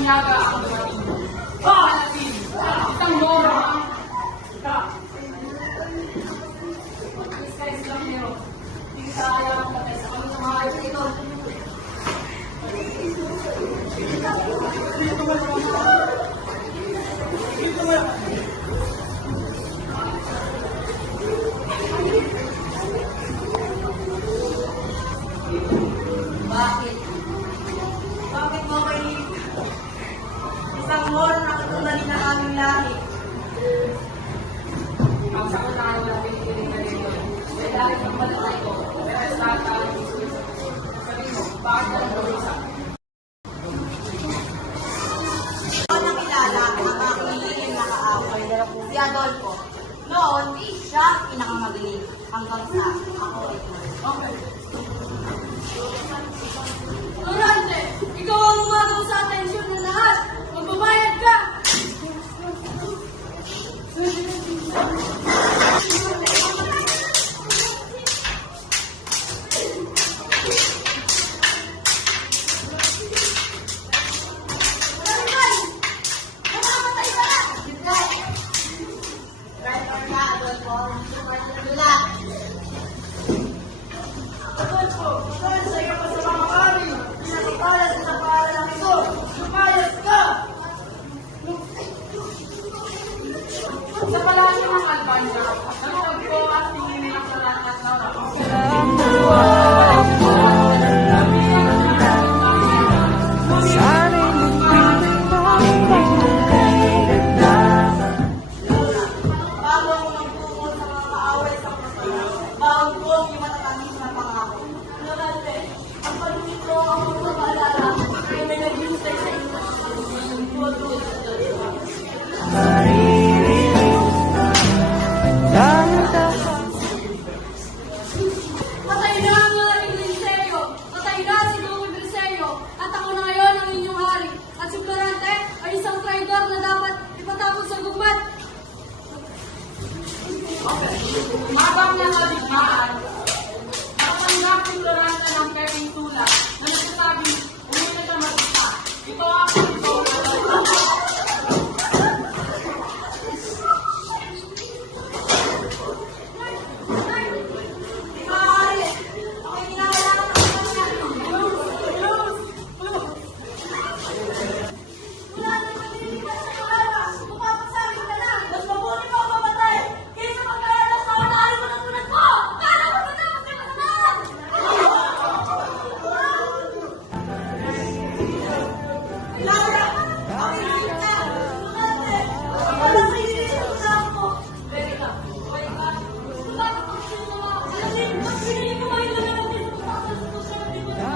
Niyaga ang dumating. Palatin! Isang loro! Ika! Mag-disguise lang niyo. Hindi ka ayaw ang patay sa kami ng mga ito. Bakit? Bakit mo kayo isang moro na katulad ng aming lahi? Ang sakot na pinipiling na rin yun. May dahil ng balita ito. Pero sa lahat tayo ng Diyos. Sabi mo, bakit ang gawisa? Ako nakilala ang aking hihingin na kaaway, si Adolfo. Noon, siya ang pinakamagaling hanggang sa ako ito. Okay. Durante, ikaw ang umagaw sa atensyon ng lahat. Magbabayad ka! Sa palagi ng Albania, nanood ko at tingin ang lahat at Bago ako magtungkol sa mga kaaway sa personal, bago ko yung matatamis na pangako. Durante, ang paluin ko ang magpapaalala ay may nag-iustay sa inyo ng Patay na ang aking Briseyo! Patay na si Gawin Briseyo! At ako na ngayon ang inyong hari! At si Florante ay isang traidor na dapat ipatapos sa gugmat! Mabang ng kaligmaan, nakapanggap yung Loranta ng Kevin Tula na nagsasabing umuna na mag-isa. Ito ako ito. Di maaari! Ako'y kinakailangan ng kanya! Wala nang malilipas sa karara! Pumapasabi ka na! Mas mabuti mo ang mamatay! Kaysa magkaroon sa kanari mo ng tulad mo! Kala mo matapos ka kasalanan! Laura! Ang ilit na! Lunate! Wala sa ilit na ako! Pwede ka. Pwede ka. Lunate kung sino mo! Alasin! Mas pinili ko ngayon na lang din sa pagkakasal sa dito sa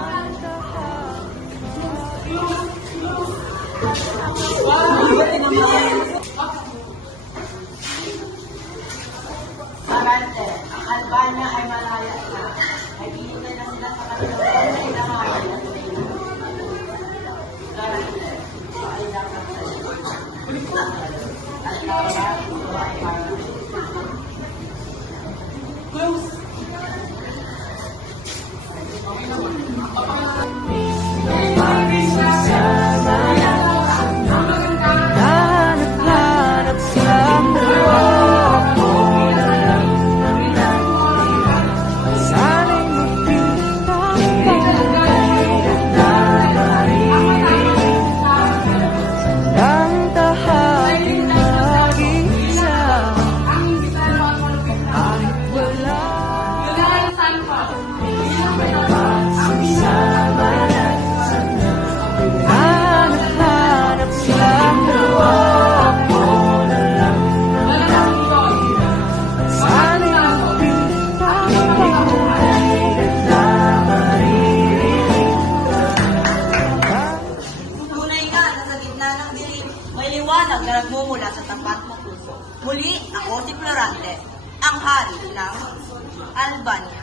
Sarante, ang Albania ay malaya na. Naghihintay na sila sa kanilang pangailangan na sila. Sarante, ay dapat sa iyo. At Laura, ito ay para. Close. Hanap-hanap sa mundo ko, sana'y magpintang ng tahating mag-isa, kahit wala Gagawin saan pa? pagsasama na sana. Hanap-hanap sa mundo ko na lang sana'y magpintang na maririnig. Tunay nga na sa gitna ng dilim, may liwanag na nagmumula sa tapat mo puso. Muli, ako si Florante, ang hari ng Albania.